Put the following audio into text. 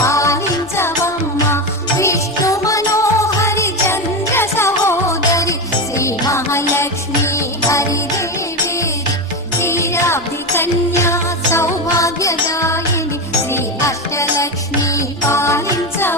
పాలించవమ్మ. విష్ణు మనోహరి చంద్ర సహోదరి శ్రీ మహాలక్ష్మి హరిదేవి క్షీరాబ్ది కన్యా సౌభాగ్యదాయిని శ్రీ అష్టలక్ష్మి పాలించవమ్మ.